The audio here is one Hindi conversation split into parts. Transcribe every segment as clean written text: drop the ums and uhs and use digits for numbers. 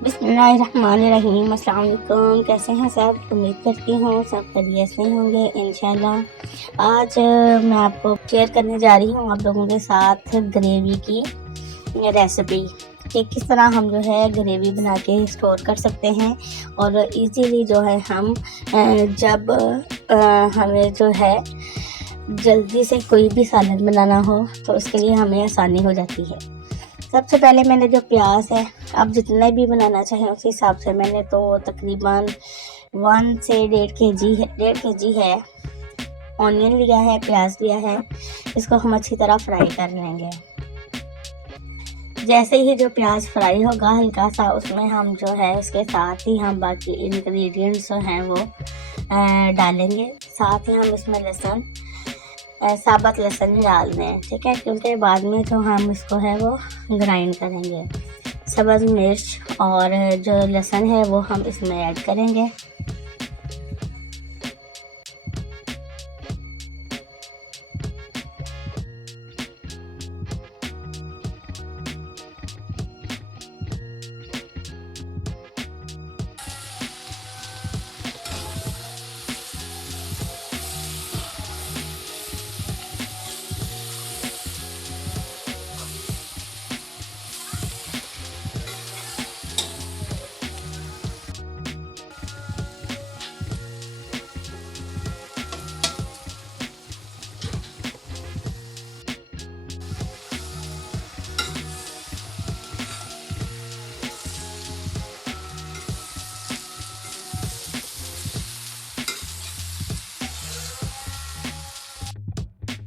बिस्मिल्लाहिर्रहमानिर्रहीम। अस्सलाम वालेकुम। कैसे हैं सब? उम्मीद करती हूँ सब खैरियत से होंगे इंशाल्लाह। आज मैं आपको शेयर करने जा रही हूँ आप लोगों के साथ ग्रेवी की रेसिपी कि किस तरह हम जो है ग्रेवी बना के स्टोर कर सकते हैं और इजीली जो है हम जब हमें जो है जल्दी से कोई भी सालन बनाना हो तो उसके लिए हमें आसानी हो जाती है। सबसे पहले मैंने जो प्याज है, आप जितने भी बनाना चाहें उस हिसाब से, मैंने तो तकरीबन 1 से 1.5 के जी है ऑनियन लिया है, प्याज लिया है। इसको हम अच्छी तरह फ्राई कर लेंगे। जैसे ही जो प्याज फ्राई होगा हल्का सा, उसमें हम जो है इसके साथ ही हम बाकी इंग्रेडिएंट्स जो हैं वो डालेंगे। साथ ही हम इसमें लहसुन, साबुत लहसुन ही डाल दें, ठीक है, क्योंकि बाद में जो हम इसको है वो ग्राइंड करेंगे। सब्ज़ मिर्च और जो लहसुन है वो हम इसमें ऐड करेंगे।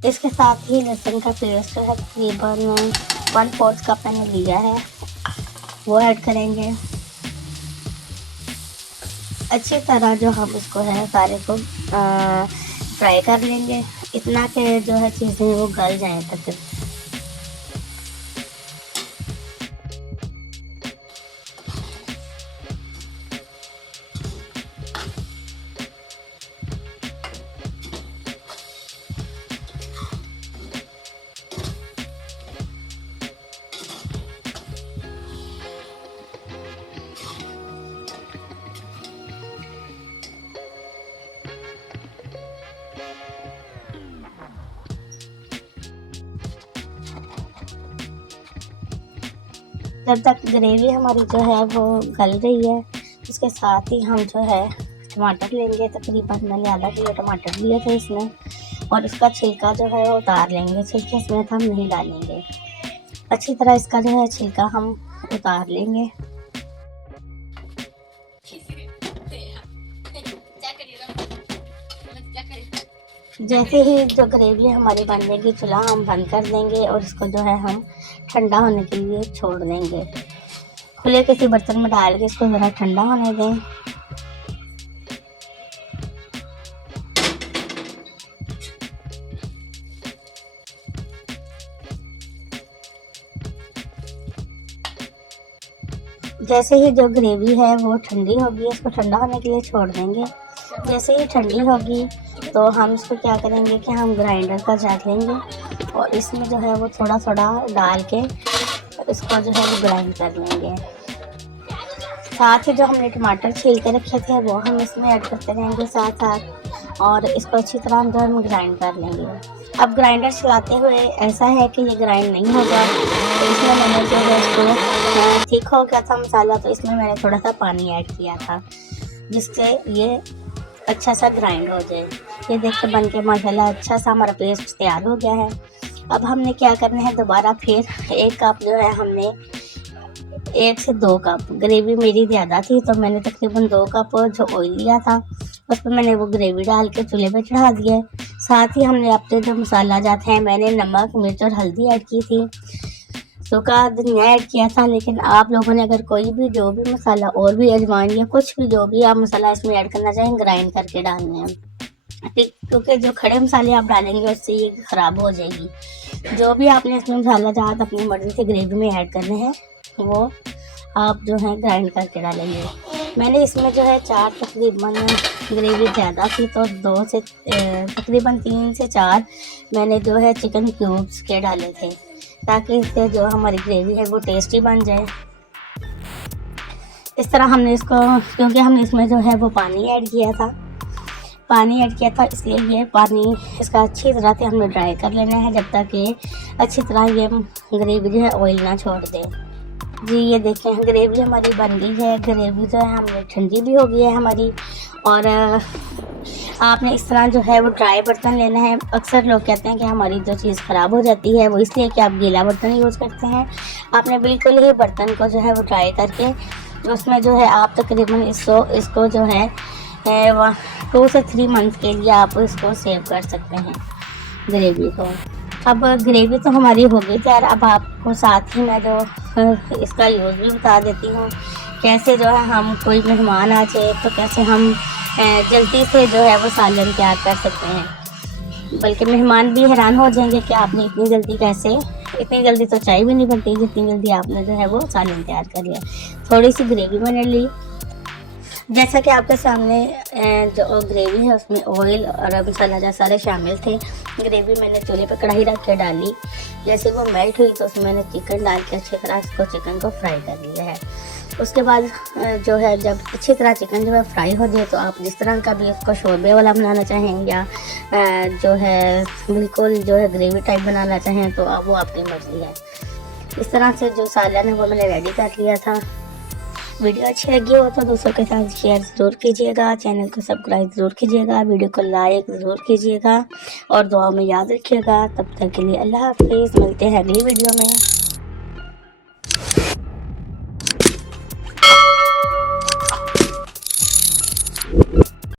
इसके साथ ही लहसुन का पेस्ट जो है तकरीबन 1/4 कप मैंने लिया है, वो ऐड करेंगे। अच्छी तरह जो हम इसको है सारे को फ्राई कर लेंगे, इतना कि जो है चीज़ें वो गल जाएं तक। जब तक ग्रेवी हमारी जो है वो गल रही है, उसके साथ ही हम जो है टमाटर लेंगे। तकरीबन मैंने आधा किलो टमाटर लिए थे इसमें, और उसका छिलका जो है वो उतार लेंगे। छिलके इसमें हम नहीं डालेंगे, अच्छी तरह इसका जो है छिलका हम उतार लेंगे। जैसे ही जो ग्रेवी हमारी बन जाएगी, चूल्हा हम बंद कर देंगे और इसको जो है हम ठंडा होने के लिए छोड़ देंगे। खुले किसी बर्तन में डाल के इसको ज़रा ठंडा होने दें। जैसे ही जो ग्रेवी है वो ठंडी होगी, इसको ठंडा होने के लिए छोड़ देंगे। जैसे ही ठंडी होगी तो हम इसको क्या करेंगे कि हम ग्राइंडर का जार लेंगे और इसमें जो है वो थोड़ा थोड़ा डाल के इसको जो है वो ग्राइंड कर लेंगे। साथ ही जो हमने टमाटर छील के रखे थे वो हम इसमें ऐड करते रहेंगे साथ साथ, और इसको अच्छी तरह जो हम ग्राइंड कर लेंगे। अब ग्राइंडर चलाते हुए ऐसा है कि ये ग्राइंड नहीं होगा, तो इसमें मैंने जो है इसको ठीक हो गया था मसाला, तो इसमें मैंने थोड़ा सा पानी ऐड किया था जिससे ये अच्छा सा ग्राइंड हो जाए। ये देख के बन के माशाल्लाह अच्छा सा हमारा पेस्ट तैयार हो गया है। अब हमने क्या करना है, दोबारा फिर 1 कप जो है हमने 1 से 2 कप, ग्रेवी मेरी ज़्यादा थी तो मैंने तकरीबन 2 कप जो ऑयल लिया था उसमें मैंने वो ग्रेवी डाल के चूल्हे पे चढ़ा दिया। साथ ही हमने अपने जो मसाला जाते हैं, मैंने नमक, मिर्च और हल्दी ऐड की थी, सूखा धनिया ऐड किया था। लेकिन आप लोगों ने अगर कोई भी जो भी मसाला और भी अजवाइन या कुछ भी जो भी आप मसाला इसमें ऐड करना चाहें, ग्राइंड करके डालने हैं, ठीक, क्योंकि जो खड़े मसाले आप डालेंगे उससे ये ख़राब हो जाएगी। जो भी आपने इसमें मसाला जात अपनी मर्ज़ी से ग्रेवी में ऐड करने हैं वो आप जो है ग्राइंड करके डालेंगे। मैंने इसमें जो है 4 तकरीबन, ग्रेवी ज़्यादा थी तो 2 से तकरीबन 3 से 4 मैंने जो है चिकन क्यूब्स के डाले थे, ताकि इससे जो हमारी ग्रेवी है वो टेस्टी बन जाए। इस तरह हमने इसको, क्योंकि हमने इसमें जो है वो पानी ऐड किया था, इसलिए ये पानी इसका अच्छी तरह से हमने ड्राई कर लेना है जब तक कि अच्छी तरह ये ग्रेवी जो है ऑयल ना छोड़ दे। जी ये देखें ग्रेवी हमारी बन गई है। ग्रेवी जो है हमने ठंडी भी हो गई है हमारी। और आपने इस तरह जो है वो ड्राई बर्तन लेना है। अक्सर लोग कहते हैं कि हमारी जो चीज़ ख़राब हो जाती है वो इसलिए कि आप गीला बर्तन यूज़ करते हैं। आपने बिल्कुल ही बर्तन को जो है वो ड्राई करके उसमें जो है आप तकरीबन इसको जो है 2 से 3 मंथ के लिए आप इसको सेव कर सकते हैं ग्रेवी को। अब ग्रेवी तो हमारी हो गई तैयार। अब आपको साथ ही मैं जो इसका यूज़ भी बता देती हूँ, कैसे जो है हम कोई मेहमान आ जाए तो कैसे हम जल्दी से जो है वो सालन तैयार कर सकते हैं। बल्कि मेहमान भी हैरान हो जाएंगे कि आपने इतनी जल्दी तो चाय भी नहीं बनती जितनी जल्दी आपने जो है वो सालन तैयार कर लिया। थोड़ी सी ग्रेवी मैंने ली, जैसा कि आपके सामने जो ग्रेवी है उसमें ऑयल और मसाला सारे शामिल थे। ग्रेवी मैंने चूल्हे पे कढ़ाई रख के डाली, जैसे वो मेल्ट हुई तो उसमें मैंने चिकन डाल के अच्छी तरह चिकन को फ्राई कर लिया है। उसके बाद जो है जब अच्छी तरह चिकन जो है फ्राई हो जाए तो आप जिस तरह का भी उसको शोरबे वाला बनाना चाहें या जो है बिल्कुल जो है ग्रेवी टाइप बनाना चाहें तो वो आपकी मर्ज़ी है। इस तरह से जो सालन है वो मैंने रेडी कर लिया था। वीडियो अच्छी लगी हो तो दूसरों के साथ शेयर ज़रूर कीजिएगा, चैनल को सब्सक्राइब ज़रूर कीजिएगा, वीडियो को लाइक ज़रूर कीजिएगा और दुआ में याद रखिएगा। तब तक के लिए अल्लाह हाफिज़। मिलते हैं अगली वीडियो में।